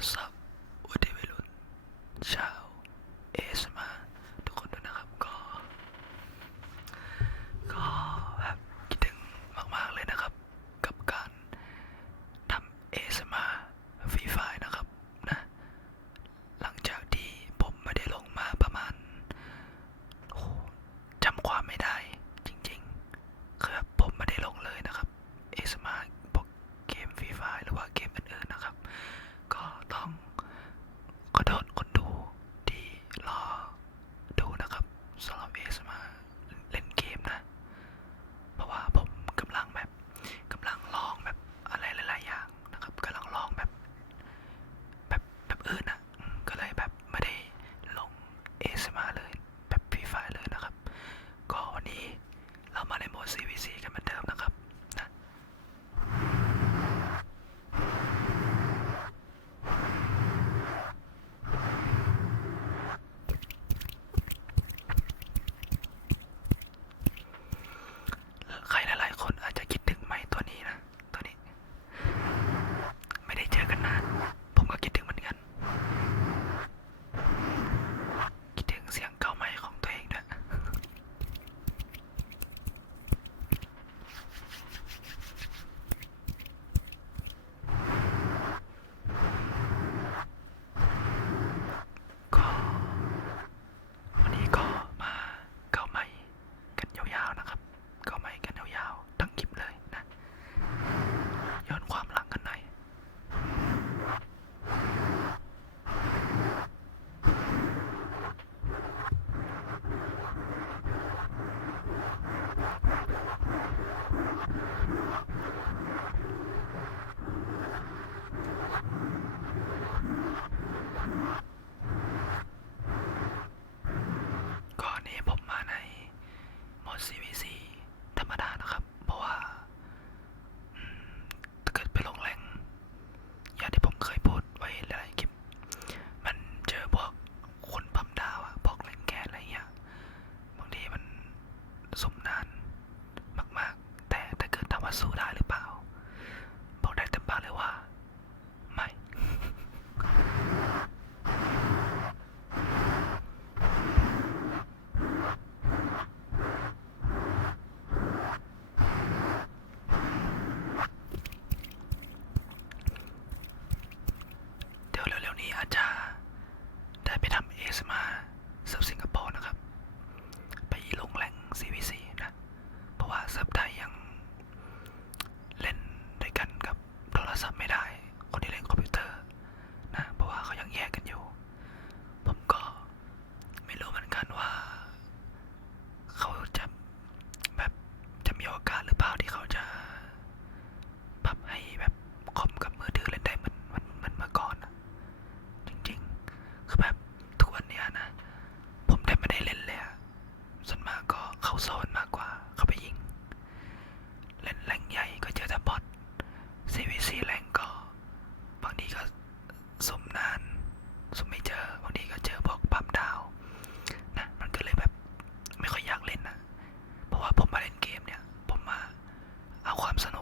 so Räumst du noch?